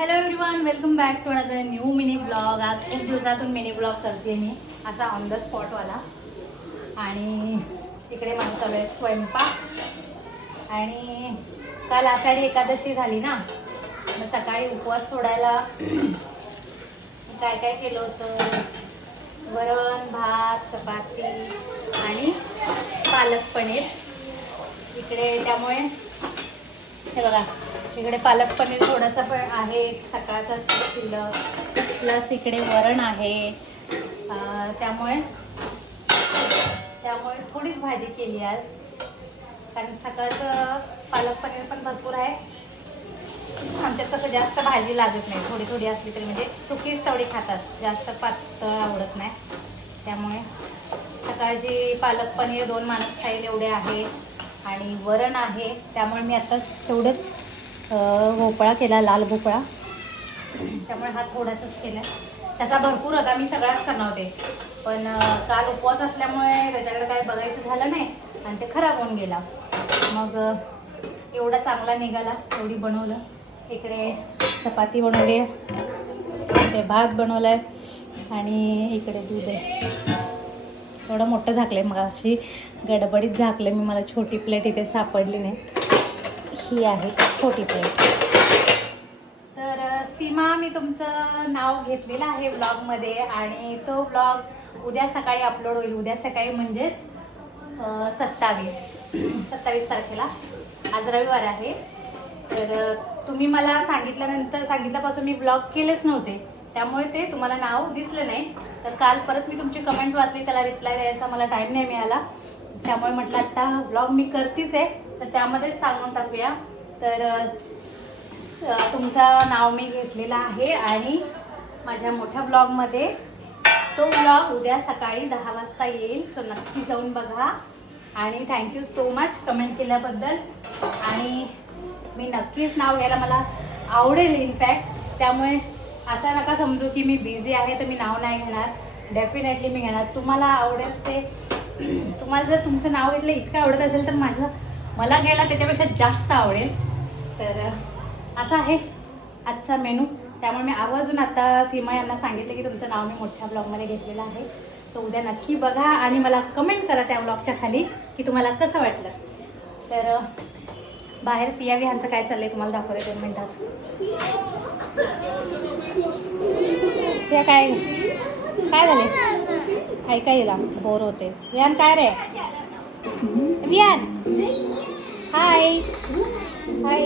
Hello everyone, welcome back to another new mini blog. आज खूप दिवसातून मिनी ब्लॉग करते मी, असा ऑन द स्पॉटवाला. आणि इकडे माझा चालू आहे स्वयंपाक. आणि काल आषाढी एकादशी झाली ना, मग सकाळी उपवास सोडायला काय काय केलं होतं. वरण, भात, चपाती आणि पालक पनीर इकडे. त्यामुळे हे बघा, इकडे पालक पनीर थोडंसं पण आहे, सकाळचं शिल्लक, प्लस इकडे वरण आहे. त्यामुळे थोडीच भाजी केली आज, कारण सकाळचं पालक पनीर पण भरपूर आहे. आमच्यात कसं जास्त भाजी लागत नाही, थोडी थोडी असली तरी, म्हणजे सुकीच तेवढी खातात, जास्त पातळ आवडत नाही. त्यामुळे सकाळची पालक पनीर 2 माणूस खाईल एवढे आहे. आणि वरण आहे, त्यामुळे मी आता तेवढंच भोपळा केला, लाल भोपळा. त्यामुळे हा थोडासाच केला, त्याचा भरपूर होता, मी सगळाच करणार होते. पण काल उपवास असल्यामुळे त्याच्याकडे काय बघायचं झालं नाही आणि ते खराब होऊन गेला. मग एवढा चांगला निघाला, एवढी बनवलं. इकडे चपाती बनवली आहे, इकडे भात बनवला आहे आणि इकडे दूध आहे. एवढं मोठं झाकलं आहे, मग अशी गडबडीत झाकलं मी, मला छोटी प्लेट इथे सापडली नाही. ही आहे छोटी प्लेट. तर सीमा, मी तुमचं नाव घेतलेलं आहे व्लॉगमध्ये आणि तो व्लॉग उद्या सकाळी अपलोड होईल. उद्या सकाळी म्हणजेच 27 तारखेला. आज रविवार आहे. तर तुम्ही मला सांगितल्यापासून मी व्लॉग केलेच नव्हते, त्यामुळे ते तुम्हाला नाव दिसलं नाही. तर काल परत मी तुमची कमेंट वाचली, त्याला रिप्लाय द्यायचा मला टाईम नाही मिळाला. त्यामुळे म्हटलं आता व्लॉग मी करतीच आहे, तर त्यामध्येच सांगून टाकूया. तर तुमचं नाव मी घेतलेलं आहे आणि माझ्या मोठ्या ब्लॉगमध्ये तो ब्लॉग उद्या सकाळी 10 वाजता येईल. सो नक्की जाऊन बघा. आणि थँक्यू सो मच कमेंट केल्याबद्दल. आणि मी नक्कीच नाव घ्यायला मला आवडेल इनफॅक्ट. त्यामुळे असं नका समजू की मी बिझी आहे तर मी नाव नाही घेणार. डेफिनेटली मी घेणार. तुम्हाला आवडेल ते, तुम्हाला जर तुमचं नाव घेतलं इतकं आवडत असेल तर मला घ्यायला त्याच्यापेक्षा जास्त आवडेल. तर असा आहे आजचा मेनू. त्यामुळे मी आवर्जून आता सीमा यांना सांगितलं की तुमचं नाव मी मोठ्या ब्लॉगमध्ये घेतलेलं आहे. सो उद्या नक्की बघा आणि मला कमेंट करा त्या ब्लॉगच्या खाली की तुम्हाला कसं वाटलं. तर बाहेर सिया ह्यांचं काय चाललंय तुम्हाला दाखवते 2 मिनटात. सिया काय झाले, ऐका येला बोर होते. विहान काय रे, विहान हाय हाय.